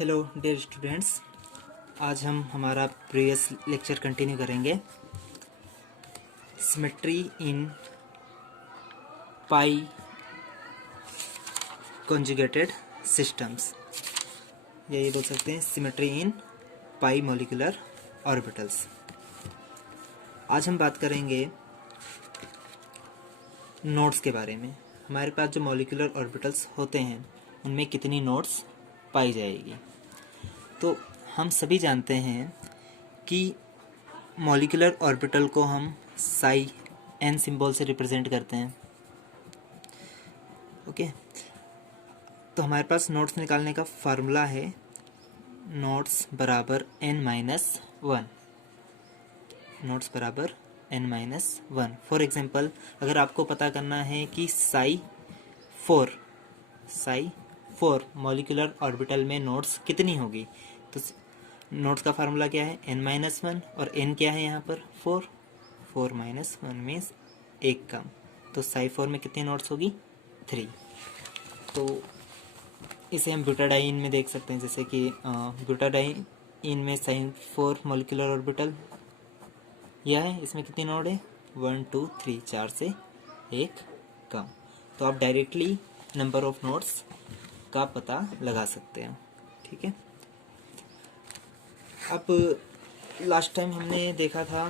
Hello dear students, आज हम हमारा प्रीवियस लेक्चर कंटिन्यू करेंगे। सिमेट्री इन पाई कॉन्जुगेटेड सिस्टम्स, या ये बोल सकते हैं सिमेट्री इन पाई मॉलिक्यूलर ऑर्बिटल्स। आज हम बात करेंगे नोड्स के बारे में। हमारे पास जो मॉलिक्यूलर ऑर्बिटल्स होते हैं उनमें कितनी नोड्स पाई जाएगी। तो हम सभी जानते हैं कि मॉलिक्यूलर ऑर्बिटल को हम साई एन सिंबल से रिप्रेजेंट करते हैं। ओके, तो हमारे पास नोड्स निकालने का फार्मूला है नोड्स बराबर n-1। नोड्स बराबर n-1। फॉर एग्जांपल, अगर आपको पता करना है कि साई 4 मॉलिक्यूलर ऑर्बिटल में नोड्स कितनी होगी, तो नोड्स का फार्मूला क्या है n-1 और n क्या है यहाँ पर 4 -1 मीन्स एक कम। तो साई 4 में कितनी नोड्स होगी 3। तो इसे हम ब्यूटाडाइन में देख सकते हैं, जैसे कि ब्यूटाडाइन में साई 4 मॉलिक्यूलर ऑर्बिटल यह है, इसमें कितनी नोड है 1 2 3 4 से एक कम। तो आप डायरेक्टली नंबर ऑफ नोड्स का पता लगा सकते हैं। ठीक है, अब लास्ट टाइम हमने देखा था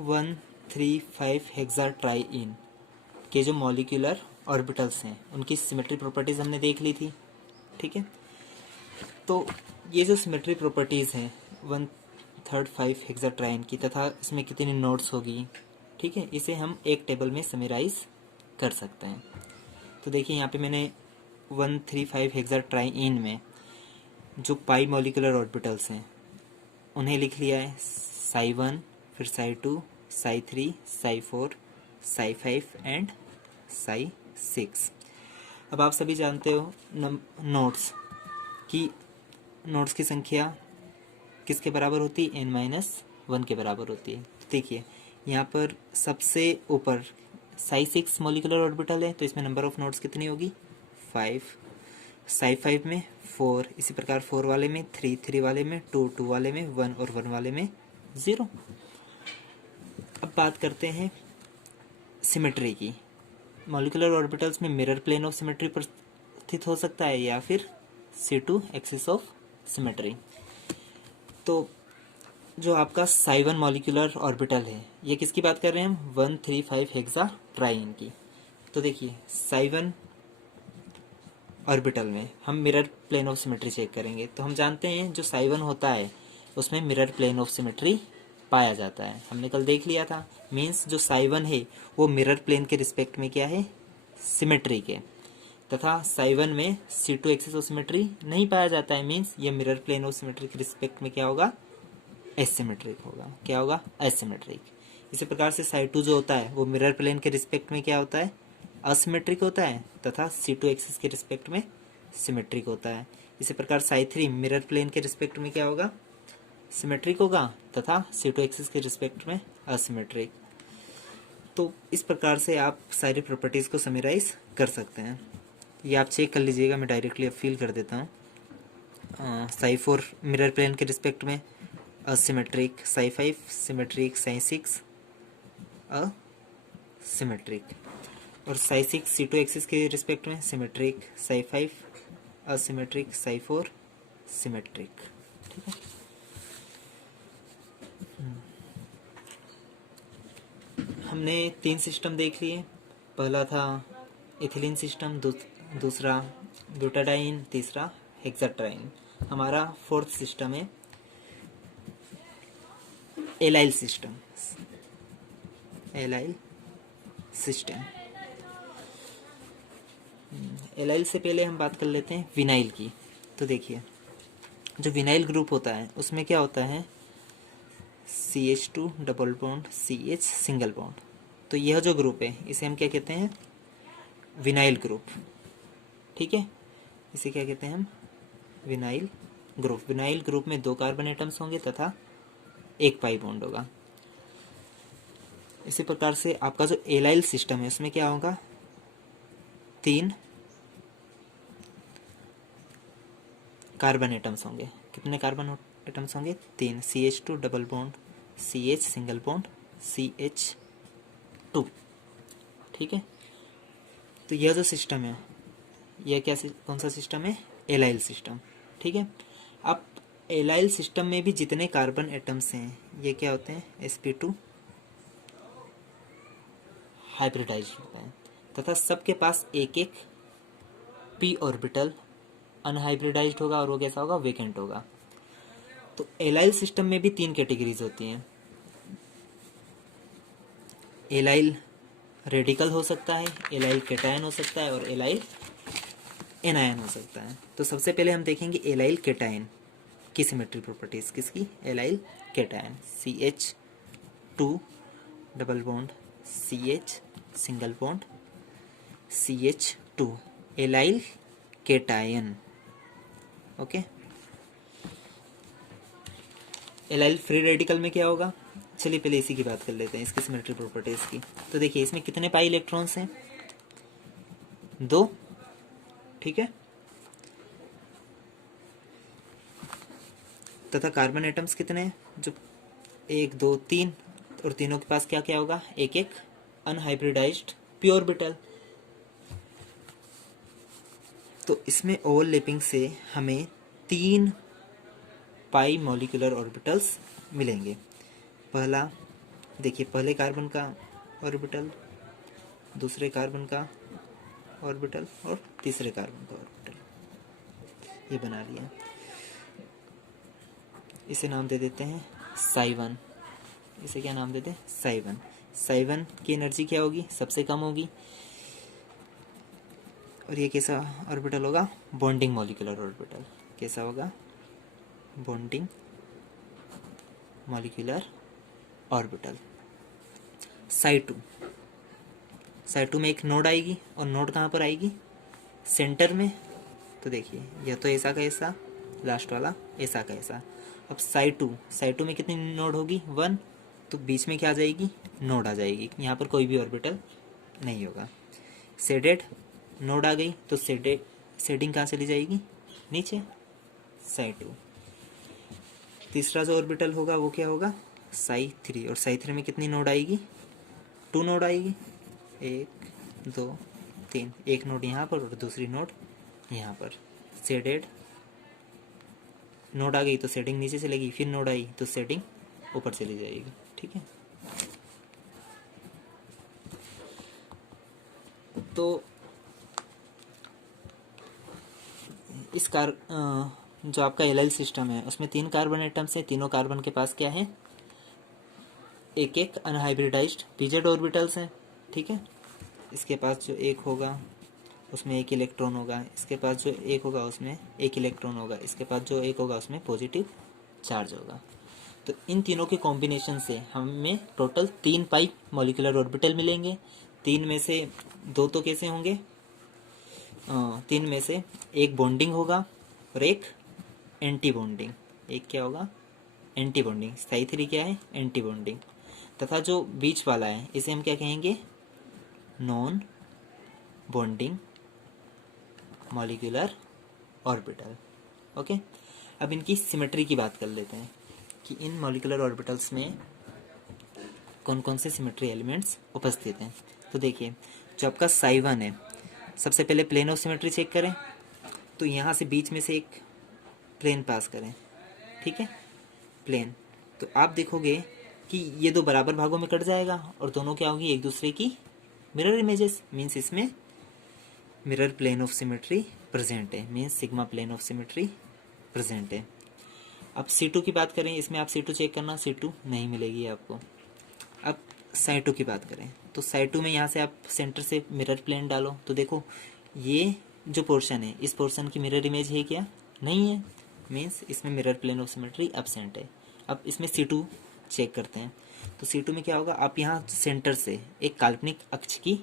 1,3,5 हेक्साट्राईन के जो मॉलिक्यूलर ऑर्बिटल्स हैं उनकी सिमेट्री प्रॉपर्टीज़ हमने देख ली थी। ठीक है, तो ये जो सिमेट्री प्रॉपर्टीज़ हैं 1,3,5 हेक्साट्राईन की तथा इसमें कितनी नोड्स होगी, ठीक है, इसे हम एक टेबल में समराइज कर सकते हैं। तो देखिए यहाँ पे मैंने 1,3,5 हेक्साट्राईन में जो पाई मॉलिक्यूलर ऑर्बिटल्स हैं उन्हें लिख लिया है साई 1, फिर साई 2, साई 3, साई 4, साई 5 एंड साई 6। अब आप सभी जानते हो नोड्स की संख्या किसके बराबर होती है n-1 के बराबर होती है। तो देखिए यहाँ पर सबसे ऊपर साई 6 मॉलिक्यूलर ऑर्बिटल है, तो इसमें नंबर ऑफ नोड्स कितनी होगी 5। साई 5 में 4, इसी प्रकार 4 वाले में 3, 3 वाले में 2, 2 वाले में 1 और 1 वाले में 0। अब बात करते हैं सिमेट्री की। मॉलिक्यूलर ऑर्बिटल्स में मिरर प्लेन ऑफ सिमेट्री पर स्थित हो सकता है या फिर C2 एक्सिस ऑफ सिमेट्री। तो जो आपका साई 1 मॉलिक्यूलर ऑर्बिटल है, ये किसकी बात कर रहे हैं हम 1,3,5 हेक्साट्राईन की। तो देखिए साई 1 ऑर्बिटल में हम mirror plane of symmetry check करेंगे, तो हम जानते हैं जो साई 1 होता है उसमें मिरर प्लेन ऑफ सिमेट्री पाया जाता है। हमने कल देख लिया था, मीन्स जो साई 1 है वो मिरर प्लेन के रिस्पेक्ट में क्या है सिमेट्री के, तथा साई 1 में C2 एक्सिस ऑफ सिमेट्री नहीं पाया जाता है, मीन्स ये मिरर प्लेन ऑफ सिमेट्री के रिस्पेक्ट में क्या होगा एसिमेट्रिक होगा। क्या होगा एसिमेट्रिक। इसी प्रकार से साई 2 जो होता है वो मिरर प्लेन के रिस्पेक्ट में क्या होता है असिमेट्रिक होता है, तथा C2 एक्सिस के रिस्पेक्ट में सिमेट्रिक होता है। इसी प्रकार साई 3 मिरर प्लेन के रिस्पेक्ट में क्या होगा सिमेट्रिक होगा, तथा C2 एक्सिस के रिस्पेक्ट में असिमेट्रिक। तो इस प्रकार से आप सारी प्रॉपर्टीज़ को समराइज कर सकते हैं। ये आप चेक कर लीजिएगा, मैं डायरेक्टली अब फिल कर देता हूँ। साई 4 मिरर प्लेन के रिस्पेक्ट में asymmetric, Sai 5 symmetric, Sai 6 asymmetric, और साई 6 C2 एक्सिस के रिस्पेक्ट में symmetric, Sai 5 asymmetric, Sai 4 symmetric. ठीक है, हमने 3 सिस्टम देख लिए। पहला था इथिलीन सिस्टम, दूसरा ब्यूटाडाइन, तीसरा हेक्साट्राईन। हमारा 4th सिस्टम है एलाइल सिस्टम। एलाइल से पहले हम बात कर लेते हैं विनाइल की। तो देखिए जो विनाइल ग्रुप होता है उसमें क्या होता है CH2 double bond CH single bond. तो यह जो ग्रुप है इसे हम क्या कहते हैं विनाइल ग्रुप। ठीक है, इसे क्या कहते हैं हम विनाइल ग्रुप। विनाइल ग्रुप में 2 कार्बन एटम्स होंगे तथा 1 पाई बॉन्ड होगा। इसी प्रकार से आपका जो एलाइल सिस्टम है उसमें क्या होगा 3 कार्बन एटम्स होंगे। कितने कार्बन एटम्स होंगे? 3, CH2 double bond, CH single bond, CH2। ठीक है, तो यह जो सिस्टम है, यह क्या कौन सा सिस्टम है? Allyl system. ठीक है, अब एलाइल सिस्टम में भी जितने कार्बन एटम्स हैं ये क्या होते हैं? sp2 हाइब्रिडाइज्ड होता है, तथा सबके पास एक एक p ऑर्बिटल अनहाइब्रिडाइज्ड होगा और वो कैसा होगा? वेकेंट होगा। तो एलाइल सिस्टम में भी 3 कैटेगरीज होती हैं। एलाइल रेडिकल हो सकता है, एलाइल केटायन हो सकता है और एलाइल एनायन हो सकता है। तो सबसे पहले हम देखेंगे एलाइल केटायन की सिमेट्री प्रॉपर्टीज। किसकी? Allyl cation. CH2 double bond, CH single bond, CH2 allyl cation. Okay, allyl free radical में क्या होगा? चलिए पहले इसी की बात कर लेते हैं, इसकी सिमेट्री प्रॉपर्टीज की। तो देखिए इसमें कितने पाई इलेक्ट्रॉन्स हैं? 2। ठीक है, तथा कार्बन एटम्स कितने हैं? जो 1 2 3, और तीनों के पास क्या क्या होगा? एक एक अनहाइब्रिडाइज्ड p ऑर्बिटल। तो इसमें ओवरलैपिंग से हमें 3 पाई मॉलिक्यूलर ऑर्बिटल्स मिलेंगे। पहला देखिए, पहले कार्बन का ऑर्बिटल, दूसरे कार्बन का ऑर्बिटल और तीसरे कार्बन का ऑर्बिटल, ये बना लिया। इसे नाम दे देते हैं psi1। इसे क्या नाम देते हैं? psi1। psi1 की एनर्जी क्या होगी? सबसे कम होगी। और ये कैसा ऑर्बिटल होगा? Bonding molecular orbital. कैसा होगा? Bonding molecular orbital. psi2, psi2 में एक नोड आएगी, और नोड कहाँ पर आएगी? सेंटर में। तो देखिए यह तो ऐसा का ऐसा, लास्ट वाला ऐसा का ऐसा। अब psi2 में कितनी नोड होगी? 1। तो बीच में क्या आ जाएगी? नोड आ जाएगी। यहाँ पर कोई भी ऑर्बिटल नहीं होगा। शेडेड नोड आ गई, तो शेडिंग कहाँ चली जाएगी? नीचे, psi2। तीसरा जो ऑर्बिटल होगा वो क्या होगा? psi3। और psi3 में कितनी नोड आएगी? 2 नोड आएगी। 1 2 3, एक नोड यहाँ पर और दूसरी नोड यहाँ पर। शेडेड नोड आ गई तो शेडिंग नीचे चलेगी, फिर नोड आई तो शेडिंग ऊपर चली जाएगी। ठीक है, तो इस जो आपका एलाइल सिस्टम है उसमें 3 कार्बन एटम्स हैं। तीनों कार्बन के पास क्या है? एक एक अनहाइब्रिडाइज्ड pz ऑर्बिटल्स हैं। ठीक है, इसके पास जो एक होगा उसमें एक इलेक्ट्रॉन होगा, इसके पास जो एक होगा उसमें एक इलेक्ट्रॉन होगा, इसके पास जो एक होगा उसमें पॉजिटिव चार्ज होगा। तो इन तीनों के कॉम्बिनेशन से हमें टोटल 3 पाई मॉलिक्यूलर ऑर्बिटल मिलेंगे। 3 में से 2 तो कैसे होंगे? 3 में से एक बॉन्डिंग होगा और एक एंटी बॉन्डिंग। एक क्या होगा? Anti bonding. psi3 क्या है? Anti bonding. तथा जो बीच वाला है इसे हम क्या कहेंगे? Non bonding molecular orbital. Okay, अब इनकी सिमेट्री की बात कर लेते हैं कि इन मॉलिक्यूलर ऑर्बिटल्स में कौन कौन से सिमेट्री एलिमेंट्स उपस्थित हैं। तो देखिए जो आपका psi1 है, सबसे पहले प्लेन ऑफ सिमेट्री चेक करें। तो यहाँ से बीच में से एक प्लेन पास करें। ठीक है, प्लेन। तो आप देखोगे कि ये 2 बराबर भागों में कट जाएगा और दोनों क्या होगी? एक दूसरे की मिरर इमेजेस। मीन्स इसमें mirror plane of symmetry present है, means sigma plane of symmetry present है। अब C2 की बात करें, इसमें आप C2 चेक करना, C2 नहीं मिलेगी आपको। अब psi2 की बात करें तो psi2 में यहाँ से आप सेंटर से मिरर प्लेन डालो तो देखो ये जो पोर्शन है इस पोर्शन की मिरर इमेज है क्या? नहीं है, मीन्स इसमें mirror plane of symmetry absent है। अब इसमें C2 चेक करते हैं। तो C2 में क्या होगा? आप यहाँ सेंटर से एक काल्पनिक अक्ष की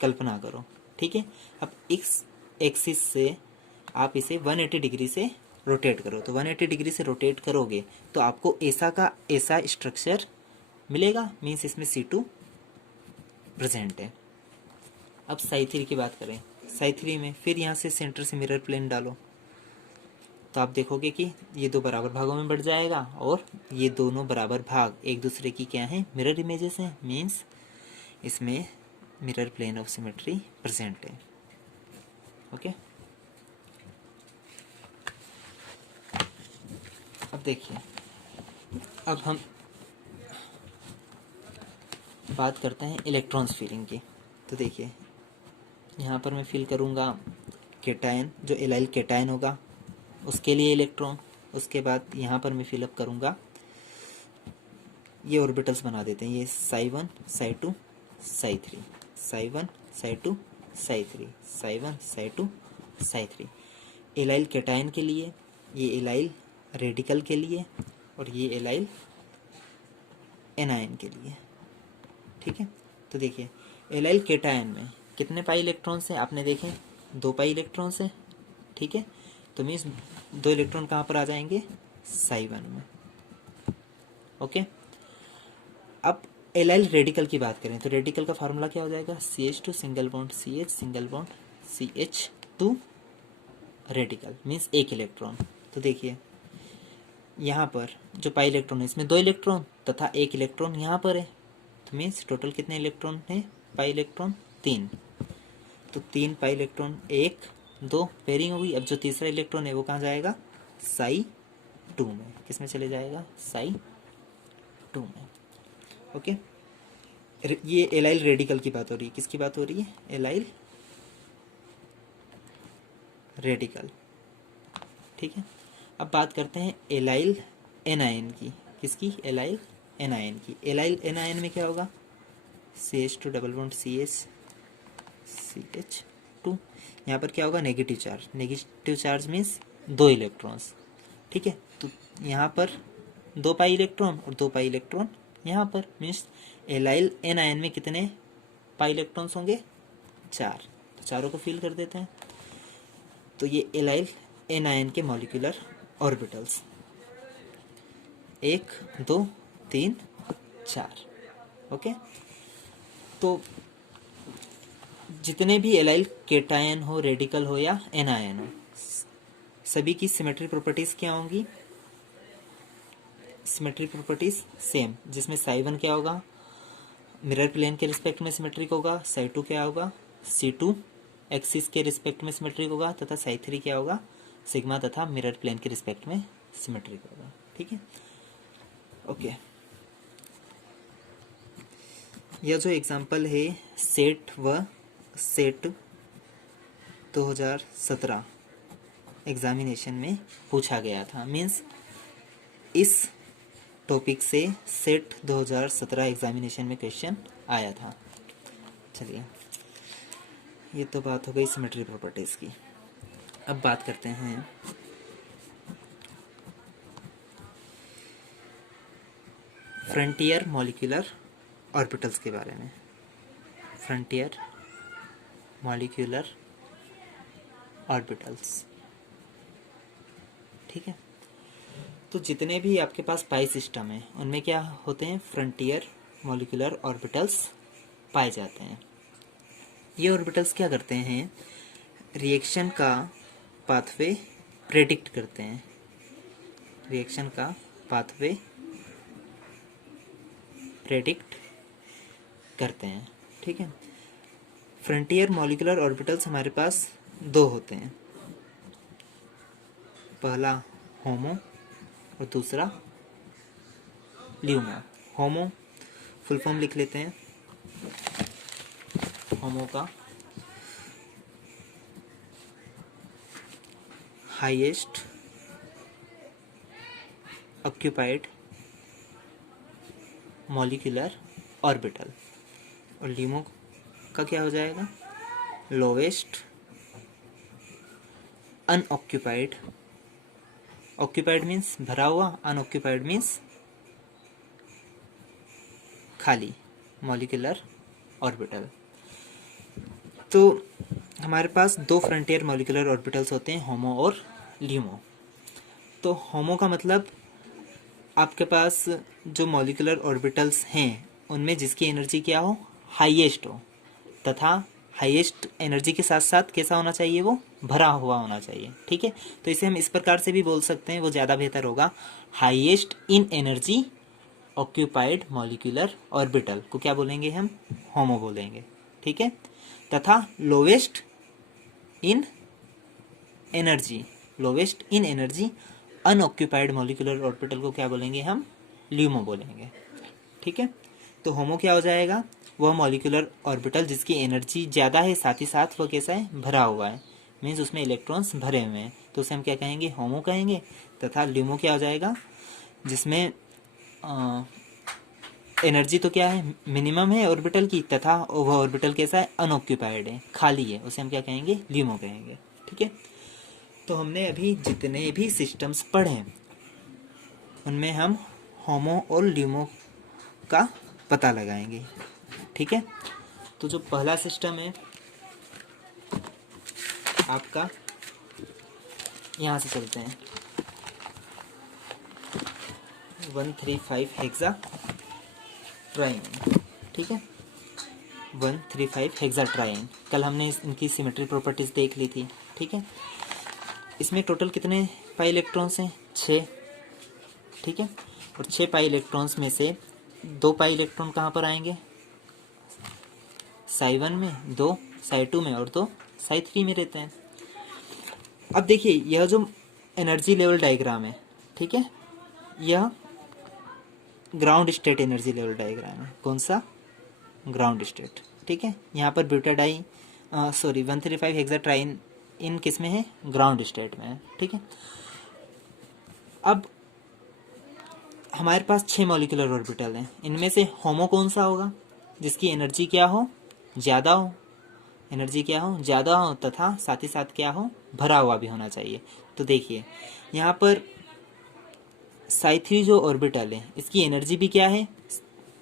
कल्पना करो। ठीक है, अब इस एक्सिस से आप इसे 180 डिग्री से रोटेट करो। तो 180 डिग्री से रोटेट करोगे तो आपको ऐसा का ऐसा स्ट्रक्चर मिलेगा, मीन्स इसमें C2 प्रेजेंट है। अब psi3 की बात करें, psi3 में फिर यहाँ से सेंटर से मिरर प्लेन डालो तो आप देखोगे कि ये दो बराबर भागों में बढ़ जाएगा और ये दोनों बराबर भाग एक दूसरे की क्या हैं, मिरर इमेजेस हैं, मीन्स इसमें mirror plane of symmetry present है। ओके, अब देखिए, अब हम बात करते हैं इलेक्ट्रॉन्स फीलिंग की। तो देखिए यहाँ पर मैं फील करूँगा केटायन, जो एलाइल केटायन होगा उसके लिए इलेक्ट्रॉन। उसके बाद यहाँ पर मैं फिलअप करूँगा, ये ऑर्बिटल्स बना देते हैं, ये psi1 psi2 psi3, psi1 psi2 psi3, psi1 psi2 psi3 allyl cation के लिए, ये एलाइल रेडिकल के लिए और ये एलाइल एनायन के लिए। ठीक है, तो देखिए एलाइल केटायन में कितने पाई इलेक्ट्रॉन्स हैं, आपने देखे 2 पाई इलेक्ट्रॉन्स हैं। ठीक है, तो मीन्स 2 इलेक्ट्रॉन कहाँ पर आ जाएंगे, psi1 में। ओके, अब एलाइल रेडिकल की बात करें तो रेडिकल का फार्मूला क्या हो जाएगा, CH2 single bond CH single bond CH2 radical means 1 electron. तो देखिए यहाँ पर जो पाई इलेक्ट्रॉन है इसमें 2 इलेक्ट्रॉन तथा 1 इलेक्ट्रॉन यहाँ पर है, तो मीन्स टोटल कितने इलेक्ट्रॉन है, पाई इलेक्ट्रॉन 3। तो 3 पाई इलेक्ट्रॉन 1 2 पेयरिंग होगी। अब जो तीसरा इलेक्ट्रॉन है वो कहाँ जाएगा, psi2 में। किस में चले जाएगा, psi2 में। ओके, ये एलाइल रेडिकल की बात हो रही है, किसकी बात हो रही है, एलाइल रेडिकल। ठीक है, अब बात करते हैं एलाइल एनायन की, किसकी, एलाइल एनायन की। एलाइल एनायन में क्या होगा, CH2 double bond CH CH2, यहाँ पर क्या होगा, negative charge. Negative charge means 2 electrons. ठीक है, तो यहाँ पर 2 पाई इलेक्ट्रॉन और 2 पाई इलेक्ट्रॉन यहाँ पर, मीन्स एलाइल एनायन में कितने पाई इलेक्ट्रॉन्स होंगे, 4। तो चारों को फिल कर देते हैं। तो ये एलाइल एनायन के मॉलिक्यूलर ऑर्बिटल्स 1 2 3 4। ओके, तो जितने भी एलाइल केटायन हो, रेडिकल हो या एनायन हो, सभी की सिमेट्री प्रॉपर्टीज क्या होंगी, सिमेट्री प्रॉपर्टीज सेम, जिसमें psi1 क्या होगा, मिरर प्लेन के रिस्पेक्ट में सिमेट्रिक होगा, psi2 क्या होगा, C2 एक्सिस के रिस्पेक्ट में सिमेट्रिक होगा तथा psi3 क्या होगा, सिग्मा तथा मिरर प्लेन के रिस्पेक्ट में सिमेट्रिक होगा। ठीक है, ओके, यह जो एग्जांपल है सेट 2017 एग्जामिनेशन में पूछा गया था, मीन्स इस टॉपिक से सेट 2017 एग्जामिनेशन में क्वेश्चन आया था। चलिए, ये तो बात हो गई सिमेट्री प्रॉपर्टीज की। अब बात करते हैं फ्रंटियर मॉलिक्यूलर ऑर्बिटल्स के बारे में। फ्रंटियर मॉलिक्यूलर ऑर्बिटल्स, ठीक है, तो जितने भी आपके पास पाई सिस्टम है उनमें क्या होते हैं, फ्रंटियर मॉलिक्यूलर ऑर्बिटल्स पाए जाते हैं। ये ऑर्बिटल्स क्या करते हैं, रिएक्शन का पाथवे प्रेडिक्ट करते हैं, रिएक्शन का पाथवे प्रेडिक्ट करते हैं। ठीक है, फ्रंटियर मॉलिक्यूलर ऑर्बिटल्स हमारे पास 2 होते हैं, पहला होमो और दूसरा ल्यूमो। होमो फुल फॉर्म लिख लेते हैं, होमो का हाईएस्ट ऑक्यूपाइड मॉलिक्यूलर ऑर्बिटल, और ल्यूमो का क्या हो जाएगा, लोवेस्ट अनऑक्यूपाइड। ऑक्यूपाइड मीन्स भरा हुआ, अनऑक्यूपाइड मीन्स खाली मॉलिक्यूलर ऑर्बिटल। तो हमारे पास 2 फ्रंटियर मॉलिक्यूलर ऑर्बिटल्स होते हैं, होमो और ल्यूमो। तो होमो का मतलब आपके पास जो मॉलिक्यूलर ऑर्बिटल्स हैं उनमें जिसकी एनर्जी क्या हो, हाईएस्ट हो, तथा हाईएस्ट एनर्जी के साथ साथ कैसा होना चाहिए, वो भरा हुआ होना चाहिए। ठीक है, तो इसे हम इस प्रकार से भी बोल सकते हैं, वो ज़्यादा बेहतर होगा। Highest in energy occupied molecular orbital को क्या बोलेंगे हम? होमो बोलेंगे। ठीक है, तथा lowest in energy unoccupied molecular orbital को क्या बोलेंगे हम? ल्यूमो बोलेंगे। ठीक है, तो होमो क्या हो जाएगा? वह मॉलिक्यूलर ऑर्बिटल जिसकी एनर्जी ज़्यादा है, साथ ही साथ वह कैसा है? भरा हुआ है, मीन्स उसमें इलेक्ट्रॉन्स भरे हुए हैं, तो उसे हम क्या कहेंगे? होमो कहेंगे। तथा ल्यूमो क्या हो जाएगा? जिसमें एनर्जी तो क्या है? मिनिमम है ऑर्बिटल की, तथा वह ऑर्बिटल कैसा है? अनऑक्यूपाइड है, खाली है, उसे हम क्या कहेंगे? ल्यूमो कहेंगे। ठीक है, तो हमने अभी जितने भी सिस्टम्स पढ़े उनमें हम होमो और ल्यूमो का पता लगाएंगे। ठीक है, तो जो पहला सिस्टम है आपका, यहाँ से चलते हैं, 135 हेक्सा ट्राइन। ठीक है, 135 हेक्सा ट्राइन, कल हमने इनकी सिमेट्री प्रॉपर्टीज देख ली थी। ठीक है, इसमें टोटल कितने पाई इलेक्ट्रॉन्स हैं? 6। ठीक है, और 6 पाई इलेक्ट्रॉन्स में से 2 पाई इलेक्ट्रॉन कहाँ पर आएंगे? साई 1 में, 2 साई 2 में और 2 साई 3 में रहते हैं। अब देखिए, यह जो एनर्जी लेवल डायग्राम है, ठीक है, यह ground state energy level diagram है। कौन सा? Ground state. ठीक है, यहाँ पर ब्यूटाडाई 135 हेक्सा ट्राइन इन किस में है? ग्राउंड स्टेट में है। ठीक है, अब हमारे पास 6 मॉलिक्यूलर ऑर्बिटल हैं, इनमें से होमो कौन सा होगा? जिसकी एनर्जी क्या हो? ज़्यादा हो, एनर्जी क्या हो? ज़्यादा हो, तथा साथ ही साथ क्या हो? भरा हुआ भी होना चाहिए। तो देखिए, यहाँ पर साई 3 जो ऑर्बिटल है, इसकी एनर्जी भी क्या है?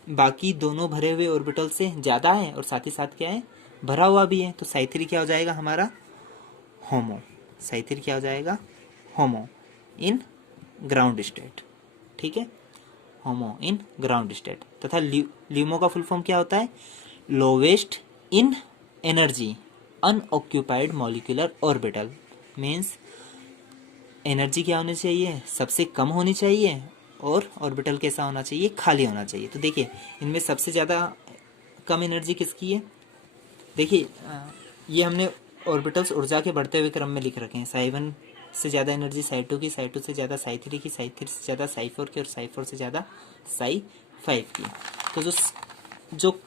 बाकी दोनों भरे हुए ऑर्बिटल से ज़्यादा है, और साथ ही साथ क्या है? भरा हुआ भी है। तो साई 3 क्या हो जाएगा हमारा? होमो। साई 3 क्या हो जाएगा? होमो इन ग्राउंड स्टेट। ठीक है, होमो इन ग्राउंड स्टेट। तथा ल्यूमो का फुल फॉर्म क्या होता है? Lowest in energy unoccupied molecular orbital. Means energy क्या होनी चाहिए? सबसे कम होनी चाहिए, और ऑर्बिटल कैसा होना चाहिए? खाली होना चाहिए। तो देखिए, इनमें सबसे ज़्यादा कम एनर्जी किसकी है? देखिए, ये हमने ऑर्बिटल्स ऊर्जा के बढ़ते हुए क्रम में लिख रखे हैं। साई 1 से ज़्यादा एनर्जी साई 2 की, साई 2 से ज़्यादा साई 3 की, साई 3 से ज़्यादा साई 4 की, और साई 4 से ज़्यादा साई 5 की। तो जो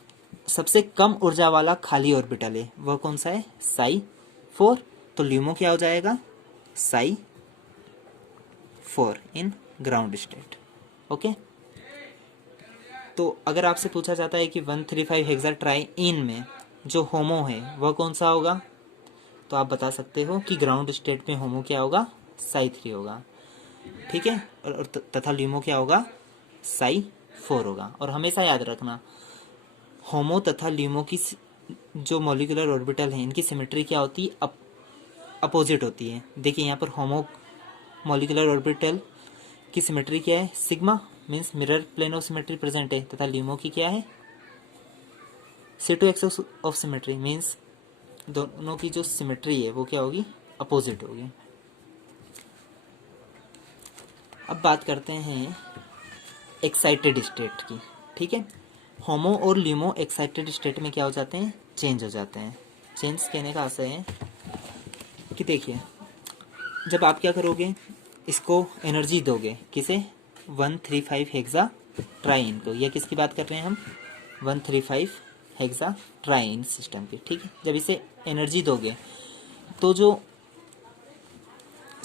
सबसे कम ऊर्जा वाला खाली ऑर्बिटल है वह कौन सा है? साई 4। तो ल्यूमो क्या हो जाएगा? Sai 4 in ground state. Okay, तो अगर आपसे पूछा जाता है कि 135 हेक्सा ट्राई इन में जो होमो है वह कौन सा होगा, तो आप बता सकते हो कि ग्राउंड स्टेट में होमो क्या होगा? साई 3 होगा। ठीक है, और तथा ल्यूमो क्या होगा? साई 4 होगा। और हमेशा याद रखना, होमो तथा ल्यूमो की जो मॉलिक्यूलर ऑर्बिटल है, इनकी सिमेट्री क्या होती है? अपोजिट होती है। देखिए, यहाँ पर होमो मॉलिक्यूलर ऑर्बिटल की सिमेट्री क्या है? Sigma, means mirror plane of symmetry present है। तथा ल्यूमो की क्या है? C2 axis of symmetry, means दोनों की जो सिमेट्री है वो क्या होगी? अपोजिट होगी। अब बात करते हैं एक्साइटेड स्टेट की। ठीक है, होमो और ल्यूमो एक्साइटेड स्टेट में क्या हो जाते हैं? चेंज हो जाते हैं। चेंज कहने का आशय है कि देखिए, जब आप क्या करोगे, इसको एनर्जी दोगे, किसे? 135 हेक्सा ट्राइन को। यह किसकी बात कर रहे हैं हम? 135 हेक्सा ट्राइन सिस्टम की। ठीक है, जब इसे एनर्जी दोगे तो जो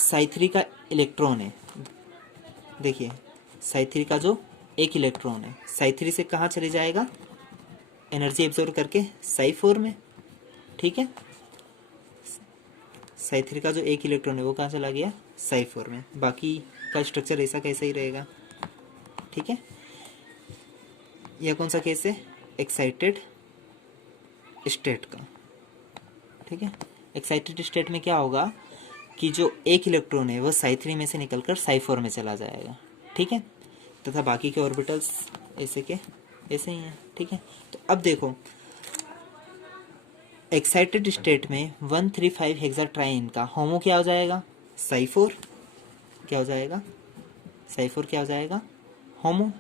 साई 3 का इलेक्ट्रॉन है, देखिए साई 3 का जो एक इलेक्ट्रॉन है, साई 3 से कहाँ चले जाएगा? एनर्जी एब्जॉर्ब करके साई 4 में। ठीक है, साई 3 का जो एक इलेक्ट्रॉन है वो कहाँ चला गया? साई 4 में। बाकी का स्ट्रक्चर ऐसा कैसा ही रहेगा। ठीक है, यह कौन सा केस है? एक्साइटेड स्टेट का। ठीक है, एक्साइटेड स्टेट में क्या होगा कि जो एक इलेक्ट्रॉन है वह साई 3 में से निकलकर साई 4 में चला जाएगा। ठीक है, तथा बाकी के ऑर्बिटल्स ऐसे के ऐसे ही हैं। ठीक है, तो अब देखो, एक्साइटेड स्टेट में 135 हेक्साट्राइन का होमो क्या हो जाएगा? साई4 क्या हो जाएगा? साई4 क्या हो जाएगा? होमो।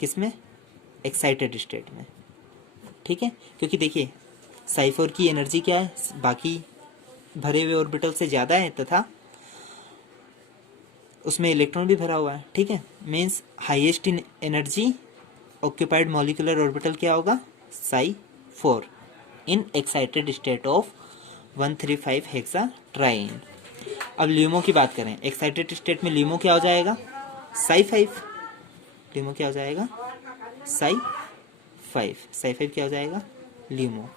किसमें? एक्साइटेड स्टेट में। ठीक है, क्योंकि देखिए साई4 की एनर्जी क्या है? बाकी भरे हुए ऑर्बिटल से ज़्यादा है तथा उसमें इलेक्ट्रॉन भी भरा हुआ है। ठीक है, means highest in energy occupied molecular orbital क्या होगा? साई4 इन एक्साइटेड स्टेट ऑफ 135 हेक्साट्राइन। अब ल्यूमो की बात करें, एक्साइटेड स्टेट में ल्यूमो क्या हो जाएगा? साई5। ल्यूमो क्या हो जाएगा? साई5। साई5 क्या हो जाएगा? ल्यूमो।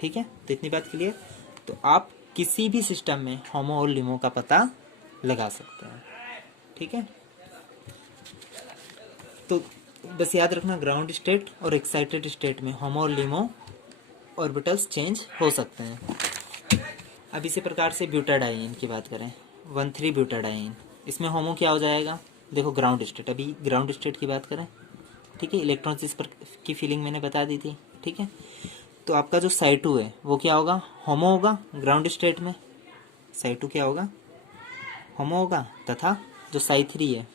ठीक है, तो इतनी बात क्लियर। तो आप किसी भी सिस्टम में होमो और ल्यूमो का पता लगा सकते हैं। ठीक है, तो बस याद रखना ग्राउंड स्टेट और एक्साइटेड स्टेट में होमो और ल्यूमो ऑर्बिटल्स चेंज हो सकते हैं। अब इसी प्रकार से ब्यूटाडाइन की बात करें, 13 ब्यूटाडाइन, इसमें होमो क्या हो जाएगा? देखो ग्राउंड स्टेट, अभी ग्राउंड स्टेट की बात करें। ठीक है, इलेक्ट्रॉन्स इस पर की फीलिंग मैंने बता दी थी। ठीक है, तो आपका जो साई2 है वो क्या होगा? होमो होगा ग्राउंड स्टेट में। साई2 क्या होगा? होमो होगा। तथा जो साई3 है,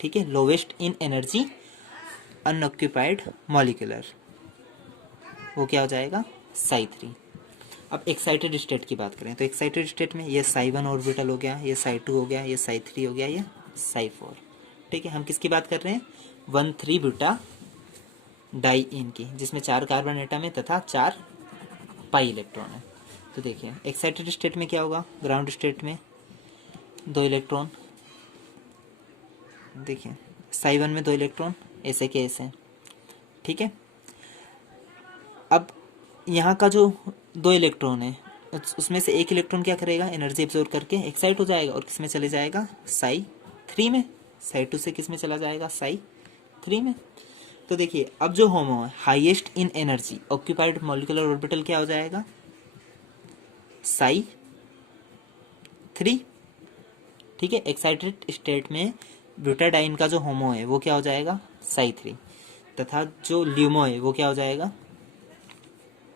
ठीक है, lowest in energy unoccupied molecular, वो क्या हो जाएगा? साई3। अब एक्साइटेड स्टेट की बात करें तो एक्साइटेड स्टेट में ये साई1 ऑर्बिटल हो गया, ये साई2 हो गया, ये साई3 हो गया, ये साई4। ठीक है, हम किसकी बात कर रहे हैं? 13 ब्यूटा डाइइन की, जिसमें 4 कार्बन एटम है तथा 4 पाई इलेक्ट्रॉन है। तो देखिए एक्साइटेड स्टेट में क्या होगा? ग्राउंड स्टेट में 2 इलेक्ट्रॉन, देखिए साई1 में 2 इलेक्ट्रॉन, ऐसे के ऐसे। ठीक है, अब यहाँ का जो 2 इलेक्ट्रॉन है उसमें से एक इलेक्ट्रॉन क्या करेगा? एनर्जी एब्जॉर्ब करके एक्साइट हो जाएगा और किस में चले जाएगा? साई3 में। साई2 से किस में चला जाएगा? साई3 में। तो देखिए अब जो होमो है, highest in energy occupied molecular orbital क्या हो जाएगा? साई3। ठीक है, एक्साइटेड स्टेट में ब्यूटाडाइन का जो होमो है वो क्या हो जाएगा? साई3। तथा जो ल्यूमो है वो क्या हो जाएगा?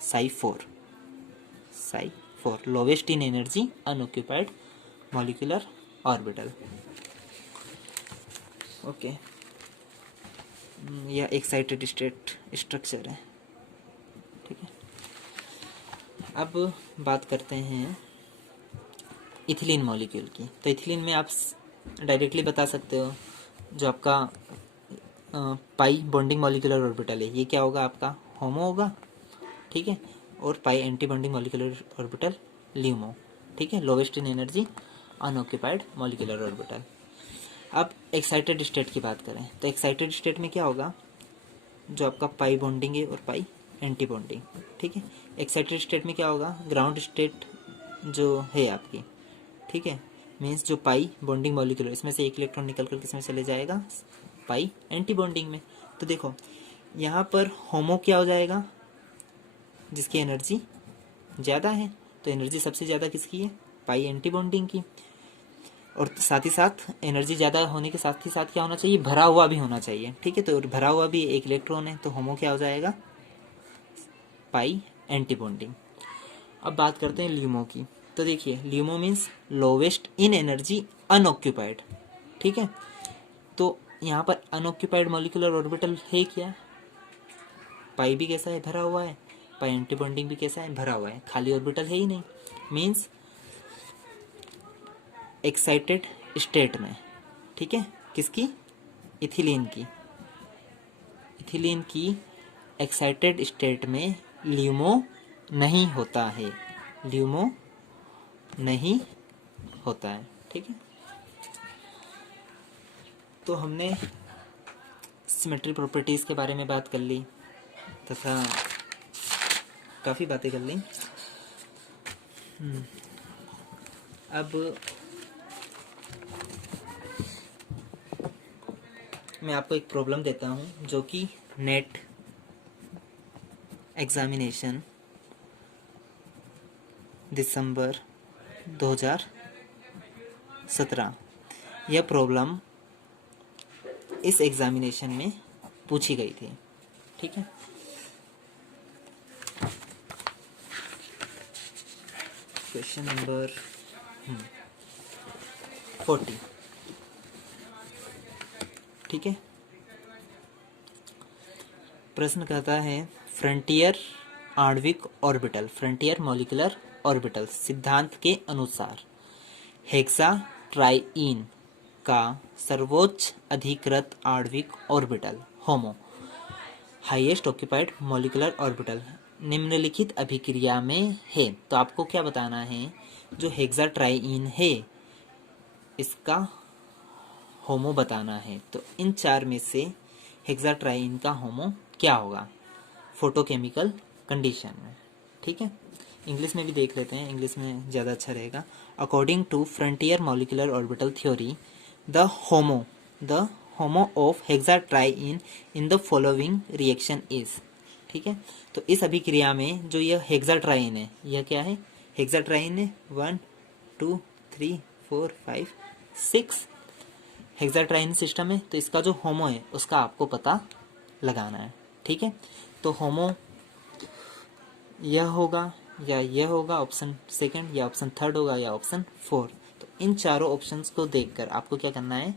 साई4। साई4 lowest in energy unoccupied molecular orbital. Okay, यह एक्साइटेड स्टेट स्ट्रक्चर है। ठीक है, अब बात करते हैं इथिलीन मॉलिक्यूल की। तो इथिलीन में आप डायरेक्टली बता सकते हो, जो आपका पाई बॉन्डिंग मॉलिक्यूलर ऑर्बिटल है ये क्या होगा? आपका होमो होगा। ठीक है, और pi anti bonding molecular orbital LUMO. ठीक है, lowest in energy unoccupied molecular orbital. अब एक्साइटेड स्टेट की बात करें तो एक्साइटेड स्टेट में क्या होगा? जो आपका पाई बॉन्डिंग है और पाई एंटी बॉन्डिंग। ठीक है, एक्साइटेड स्टेट में क्या होगा? ग्राउंड स्टेट जो है आपकी, ठीक है, मीन्स जो पाई बॉन्डिंग मॉलिक्यूलर, इसमें से एक इलेक्ट्रॉन निकल कर किसमें चले जाएगा? पाई एंटी बॉन्डिंग में। तो देखो यहाँ पर होमो क्या हो जाएगा? जिसकी एनर्जी ज़्यादा है, तो एनर्जी सबसे ज़्यादा किसकी है? पाई एंटी बॉन्डिंग की। और साथ ही साथ एनर्जी ज़्यादा होने के साथ ही साथ क्या होना चाहिए? भरा हुआ भी होना चाहिए। ठीक है, तो भरा हुआ भी एक इलेक्ट्रॉन है, तो होमो क्या हो जाएगा? पाई एंटी बॉन्डिंग। अब बात करते हैं ल्यूमो की। तो देखिए LUMO means lowest in energy unoccupied. ठीक है, तो यहाँ पर अनऑक्यूपाइड मॉलिक्यूलर ऑर्बिटल है क्या? पाई भी कैसा है? भरा हुआ है। पाई एंटी बॉन्डिंग भी कैसा है? भरा हुआ है। खाली ऑर्बिटल है ही नहीं। मीन्स एक्साइटेड स्टेट में, ठीक है, किसकी? इथिलीन की। इथिलीन की एक्साइटेड स्टेट में ल्यूमो नहीं होता है। ल्यूमो नहीं होता है। ठीक है, तो हमने सिमेट्री प्रॉपर्टीज के बारे में बात कर ली तथा काफ़ी बातें कर ली। अब मैं आपको एक प्रॉब्लम देता हूँ जो कि नेट एग्जामिनेशन दिसंबर 2017, यह प्रॉब्लम इस एग्जामिनेशन में पूछी गई थी। ठीक है, क्वेश्चन नंबर 40। ठीक है, प्रश्न कहता है फ्रंटियर आणविक ऑर्बिटल, फ्रंटियर मॉलिक्यूलर ऑर्बिटल सिद्धांत के अनुसार हेक्सा ट्राइइन का सर्वोच्च अधिकृत आणविक ऑर्बिटल होमो हाईएस्ट ऑक्यूपाइड मॉलिक्यूलर ऑर्बिटल निम्नलिखित अभिक्रिया में है। तो आपको क्या बताना है, जो हेक्सा ट्राइइन है इसका होमो बताना है। तो इन चार में से हेक्सा ट्राइइन का होमो क्या होगा फोटोकेमिकल कंडीशन में। ठीक है, इंग्लिश में भी देख लेते हैं, इंग्लिश में ज़्यादा अच्छा रहेगा। According to frontier molecular orbital theory the HOMO of hexatriene in the following reaction is. ठीक है, तो इस अभिक्रिया में जो यह हेक्साट्राइइन है, यह क्या है, हेक्साट्राइइन है 1 2 3 4 5 6 हेक्साट्राइइन सिस्टम है। तो इसका जो होमो है उसका आपको पता लगाना है। ठीक है, तो होमो यह होगा या यह होगा, ऑप्शन सेकंड, या ऑप्शन थर्ड होगा, या ऑप्शन फोर्थ। तो इन चारों ऑप्शंस को देखकर आपको क्या करना है,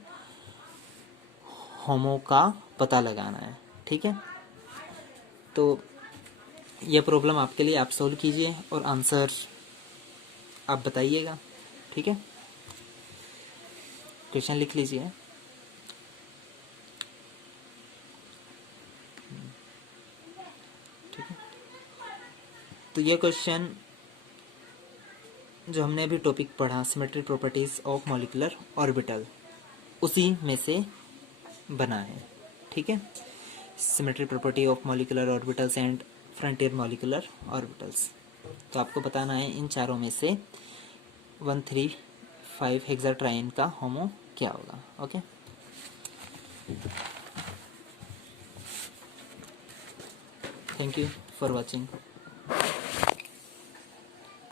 होमो का पता लगाना है। ठीक है, तो यह प्रॉब्लम आपके लिए आप सोल्व कीजिए और आंसर आप बताइएगा। ठीक है, क्वेश्चन लिख लीजिए। ठीक है, तो यह क्वेश्चन जो हमने अभी टॉपिक पढ़ा symmetry properties of molecular orbital, उसी में से बना है। ठीक है, symmetry property of molecular orbitals and frontier molecular orbitals. तो आपको बताना है इन चारों में से 135 हेक्साट्राइइन का होमो क्या होगा। Okay, thank you for watching.